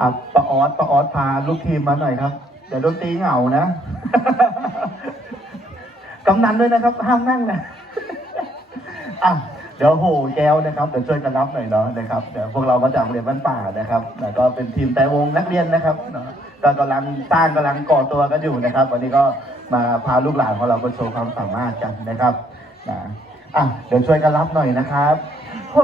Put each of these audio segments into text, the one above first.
อะปะออสปะออสพาลูกทีมมาหน่อยครับ เดี๋ยวโดนตีเหงานะ กำนันด้วยนะครับ ห้ามนั่งนะอะเดี๋ยวโหแก้วนะครับเดี๋ยวช่วยกันรับหน่อยเนาะนะครับเดี๋ยวพวกเรามาจากโรงเรียนบ้านป่านะครับแล้วก็เป็นทีมแต่วงนักเรียนนะครับเนาะก็กำลังสร้างกำลังก่อตัวกันอยู่นะครับ วันนี้ก็มาพาลูกหลานของเราไปโชว์ความสามารถกันนะครับนะอะเดี๋ยวช่วยกันรับหน่อยนะครับโห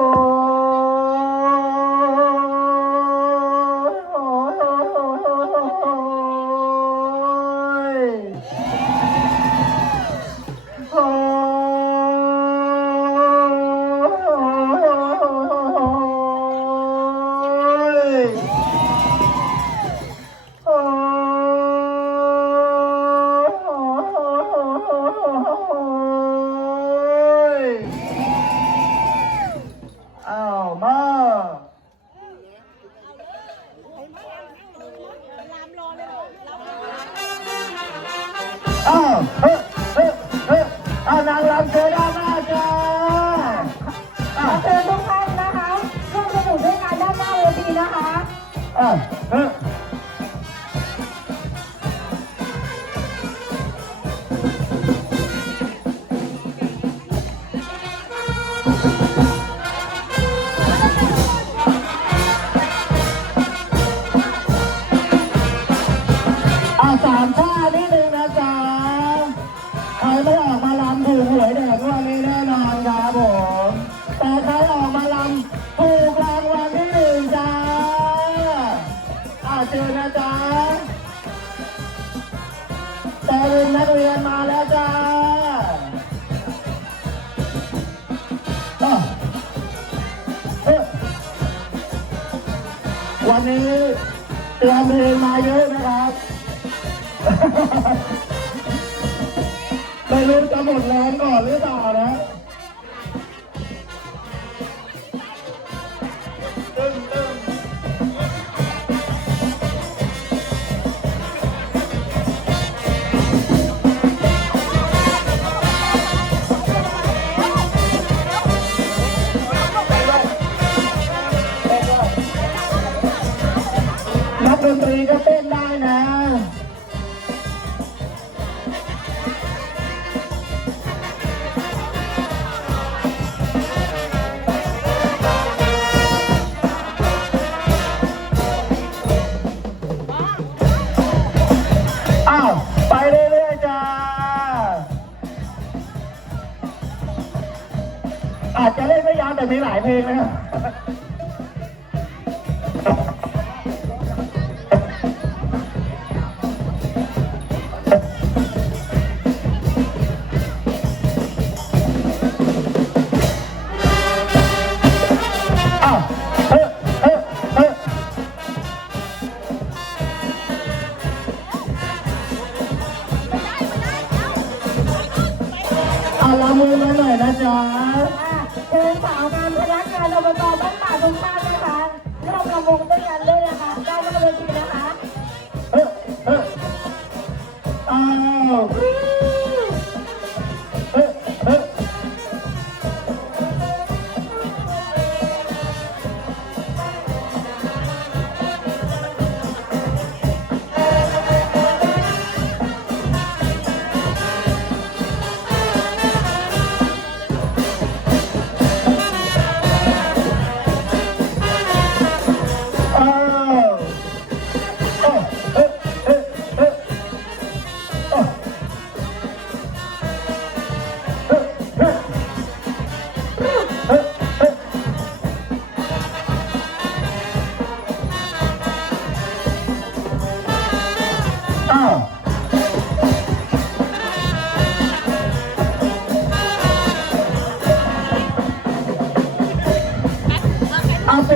เฮ้ยเฮ้ยเฮ้ยอาวนางรำเจอด้านหน้าจ้าอ้าวเชิญทุกท่านนะคะร่วมสนุกด้วยกันด้านหน้าเวทีนะคะอ้า วันนี้เตรียมเพลงมาเยอะนะครับ ไม่รู้จะหมดแรงก่อนหรือเปล่านะ แต่มีหลายเพลงนะครับานอบตบ้านป่าทุกท่านนะคะร่วมระวงด้วยกันด้วยนะคะด้านหน้าเวทีนะคะเฮ้เฮ้ยอ้าว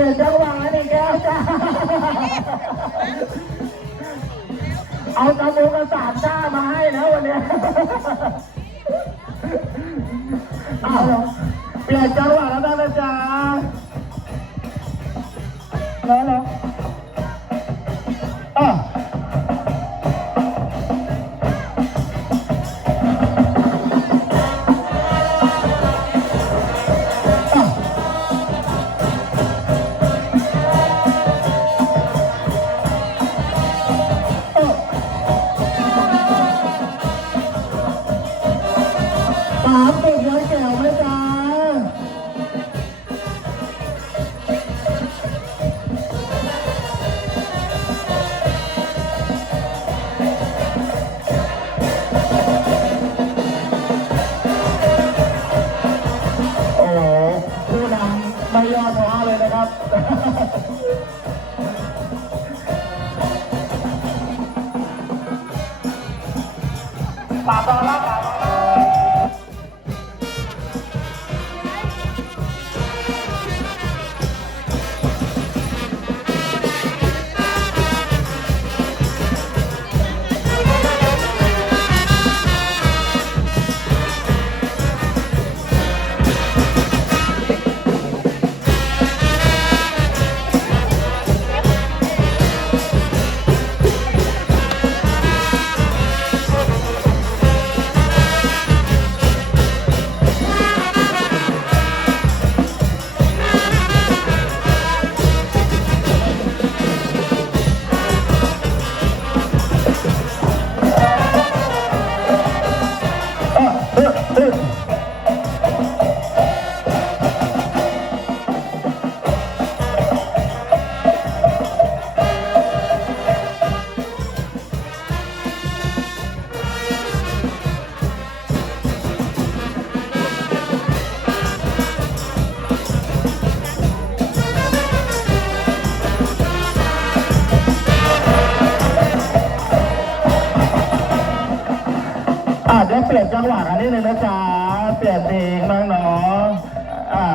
เปลี่ยนจังหวะนี่แก้วจ้าเอากระมูกระสามจ้ามาให้นะวันนี้เอาเปลี่ยนจังหวะแล้วนะจ๊ะแล้วแล้วอะ ไม่ยอมท้อเลยนะครับปาบตอนละปาบ จังหวะกันนิดเลยนะจ๊ะเปลี่ยนเพลงน้องเะอ่า